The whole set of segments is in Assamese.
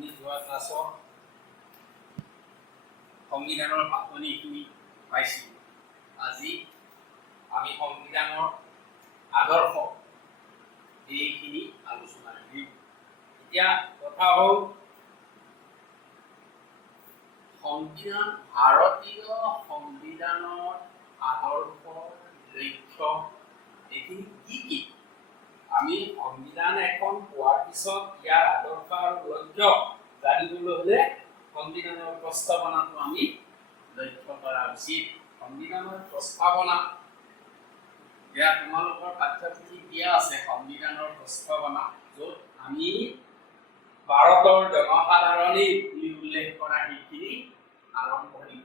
আমি যোৱা ক্লাছত সংবিধানৰ পাতনিখিনি পাইছিলোঁ। আজি আমি সংবিধানৰ আদৰ্শ এইখিনি আলোচনা কৰিম। এতিয়া কথা হ'ল সংবিধান, ভাৰতীয় সংবিধানৰ আদৰ্শ লক্ষ্য এইখিনি কি কি? আমি সংবিধান এখন পোৱাৰ পিছত ইয়াৰ আদৰ্শ আৰু লক্ষ্য জানিবলৈ হ'লে সংবিধানৰ প্ৰস্তাৱনাটো আমি লক্ষ্য কৰা উচিত। সংবিধানৰ প্ৰস্তাৱনা ইয়াত তোমালোকৰ পাঠ্যপুথিত দিয়া আছে সংবিধানৰ প্ৰস্তাৱনা, য'ত আমি ভাৰতৰ জনসাধাৰণে বুলি উল্লেখ কৰা সেইখিনি আৰম্ভ কৰিম।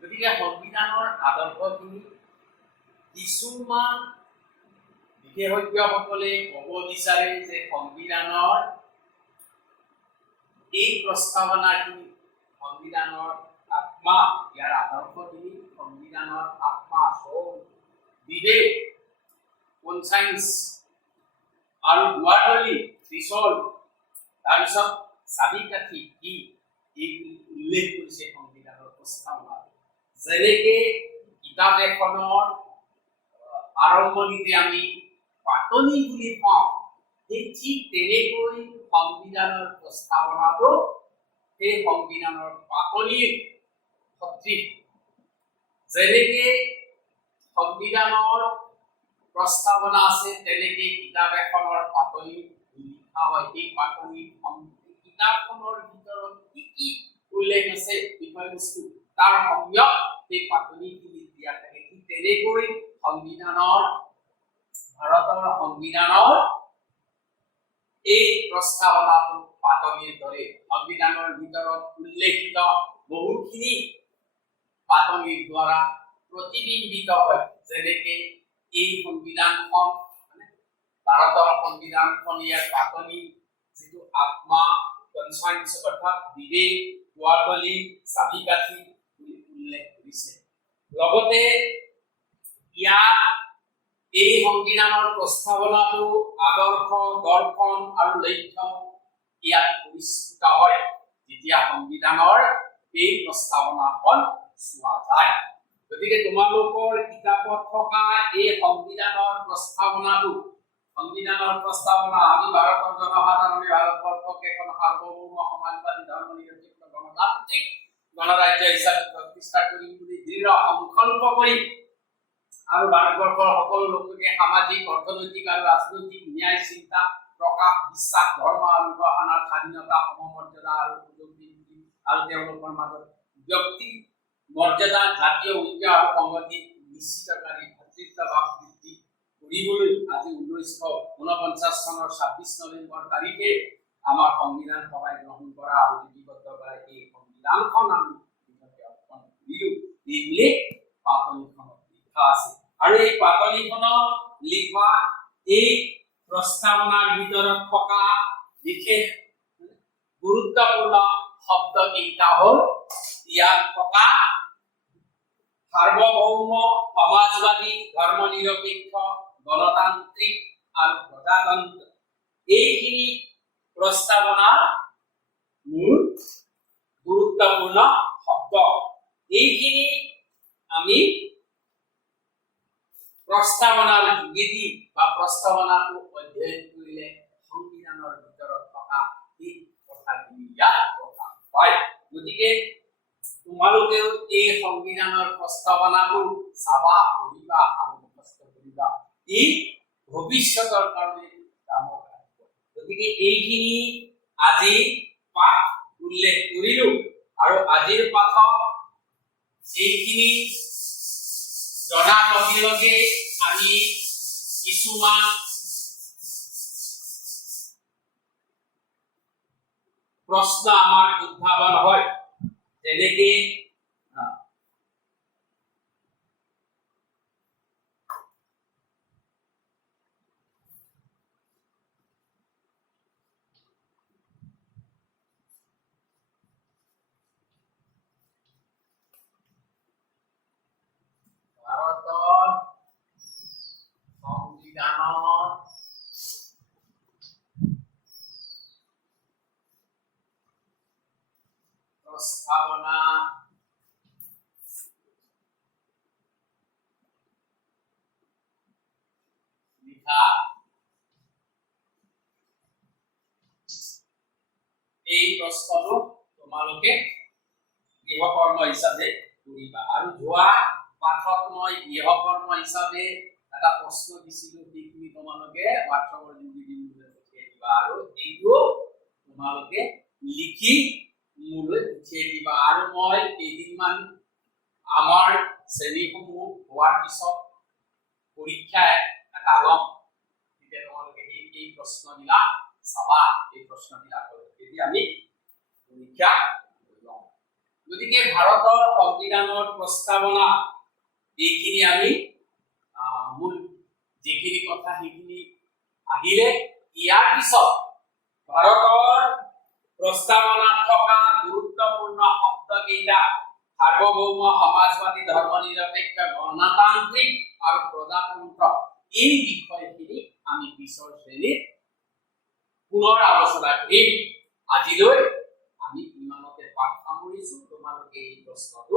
গতিকে সংবিধানৰ আদৰ্শখিনি কিছুমান বিশেষজ্ঞসকলে ক'ব বিচাৰে যে সংবিধানৰ এই প্ৰস্তাৱনাখিনি সংবিধানৰ আত্মা, ইয়াৰ আদৰ্শখিনি সংবিধানৰ আত্মা, বিবেক, কনসায়েন্স আৰু দুৱাৰদলি ত্ৰিশূল, তাৰপিছত চাবিকাঠি কি এইখিনি উল্লেখ কৰিছে সংবিধানৰ প্ৰস্তাৱনাত। যেনেকে কিতাপ এখনৰ আৰম্ভণিতে আমি পাতনি বুলি পাওঁ, সেই ঠিক তেনেকৈ সংবিধানৰ প্ৰস্তাৱনাটো সেই সংবিধানৰ পাতনিৰ সদৃশ। যেনেকে সংবিধানৰ প্ৰস্তাৱনা আছে তেনেকে কিতাপ এখনৰ পাতনি লিখা হয়। এই পাতনি কিতাপখনৰ ভিতৰত কি কি উল্লেখ আছে বিষয়বস্তু তাৰ সম্যক সেই পাতনিখিনি দিয়া থাকে। ঠিক তেনেকৈ সংবিধানৰ, ভাৰতৰ সংবিধানৰ এই প্ৰস্তাৱনাটো পাতনিৰ দৰে। সংবিধানৰ ভিতৰত উল্লেখিত বহুখিনি পাতনিৰ দ্বাৰা প্ৰতিবিম্বিত হয়। যেনেকে এই সংবিধানখন, ভাৰতৰ সংবিধানখন, ইয়াৰ পাতনি যিটো আত্মা, কনসায়েন্স অৰ্থাৎ বিবেক, দুৱাৰদলি, চাবিকাঠি বুলি উল্লেখ কৰিছে। লগতে ইয়াৰ এই সংবিধানৰ প্ৰস্তাৱনাটো আদৰ্শ, দৰ্শন আৰু লক্ষ্য ইয়াত পৰিস্ফুট হয় যেতিয়া সংবিধানৰ এই প্ৰস্তাৱনাখন চোৱা যায়। গতিকে তোমালোকৰ কিতাপত থকা এই সংবিধানৰ প্ৰস্তাৱনাটো, সংবিধানৰ প্ৰস্তাৱনা আমি ভাৰতৰ জনসাধাৰণে ভাৰতবৰ্ষক এখন সাৰ্বভৌম সমাজবাদী ধৰ্মনিৰপেক্ষ গণতান্ত্ৰিক গণৰাজ্য হিচাপে প্ৰতিষ্ঠা কৰিম বুলি দৃঢ় সংকল্প কৰি আৰু ভাৰতবৰ্ষৰ সকলো লোককে সামাজিক, অৰ্থনৈতিক আৰু ৰাজনৈতিক ন্যায়, চিন্তা, প্ৰকাশ, বিশ্বাস, ধৰ্ম আৰু উপাসনাৰ স্বাধীনতা, সমমৰ্যাদা আৰু সুযোগ বৃদ্ধি আৰু তেওঁলোকৰ মাজত ব্যক্তি মৰ্যাদা, জাতীয় ঐক্য আৰু সংগতি নিশ্চিতকাৰী ভাতৃত্বভাৱ বৃদ্ধি কৰিবলৈ আজি 1949 চনৰ 26 নৱেম্বৰ তাৰিখে আমাৰ সংবিধান সভাই গ্ৰহণ কৰা আৰু লিপিবদ্ধ কৰা এই সংবিধানখন আমি অৰ্পণ কৰিলো। এই বুলি পাতনিখনত লিখা আছে। আৰু এই পাতনিখনত লিখা এই প্ৰস্তাৱনাৰ ভিতৰত থকা বিশেষ গুৰুত্বপূৰ্ণ শব্দ কেইটা হ'ল, ইয়াত থকা সাৰ্বভৌম সমাজবাদী ধৰ্মনিৰপেক্ষ গণতান্ত্ৰিক আৰু প্ৰজাতন্ত্ৰ, এইখিনি প্ৰস্তাৱনাৰ মূল গুৰুত্বপূৰ্ণ শব্দ। এইখিনি আমি প্ৰস্তাৱনাৰ যোগেদি বা প্ৰস্তাৱনাটো অধ্যয়ন কৰিলে সংবিধানৰ ভিতৰত থকা এই কথাখিনি ইয়াত প্ৰকাশ পায়। গতিকে তোমালোকেও এই সংবিধানৰ প্ৰস্তাৱনাটো চাবা, পঢ়িবা আৰু মুখস্থ কৰিবা। ই ভৱিষ্যতৰ কাৰণে কামত আহিব। গতিকে এইখিনি আজি পাঠ উল্লেখ কৰিলো আৰু আজিৰ পাঠত এইখিনি জনাৰ লগে লগে আমি কিছুমান প্ৰশ্ন আমাৰ উদ্ভাৱন হয়। যেনেকে ভাৰতৰ সংবিধানৰ এই প্ৰশ্নটো তোমালোকে গৃহকৰ্ম হিচাপে কৰিবা আৰু যোৱা পাঠত মই গৃহকৰ্ম হিচাপে এটা প্ৰশ্ন দিছিলো সেইখিনি তোমালোকে হোৱাটছআপৰ যোগেদি মোলৈ পঠিয়াই দিবা আৰু এইটো তোমালোকে লিখি মোলৈ পঠিয়াই দিবা আৰু মই কেইদিনমান আমাৰ শ্ৰেণীসমূহ হোৱাৰ পিছত পৰীক্ষা এটা ল'ম তেতিয়া তোমালোকে এই প্ৰশ্নবিলাক চাবা এই প্ৰশ্নবিলাকৰ যদি আমি পৰীক্ষা ল'ম গতিকে ভাৰতৰ সংবিধানৰ প্ৰস্তাৱনা এইখিনি আমি মূল যিখিনি কথা সেইখিনি আহিলে ইয়াৰ পিছত ভাৰতৰ প্ৰস্তাৱনাত থকা গুৰুত্বপূৰ্ণ শব্দকেইটা সাৰ্বভৌম সমাজবাদী ধৰ্মনিৰপেক্ষ গণতান্ত্ৰিক আৰু প্ৰজাতন্ত্ৰ এই বিষয়খিনি আমি পিছৰ শ্ৰেণীত পুনৰ আলোচনা কৰিম আজিলৈ আমি ইমানতে পাঠ সামৰিছো তোমালোকে এই প্ৰশ্নটো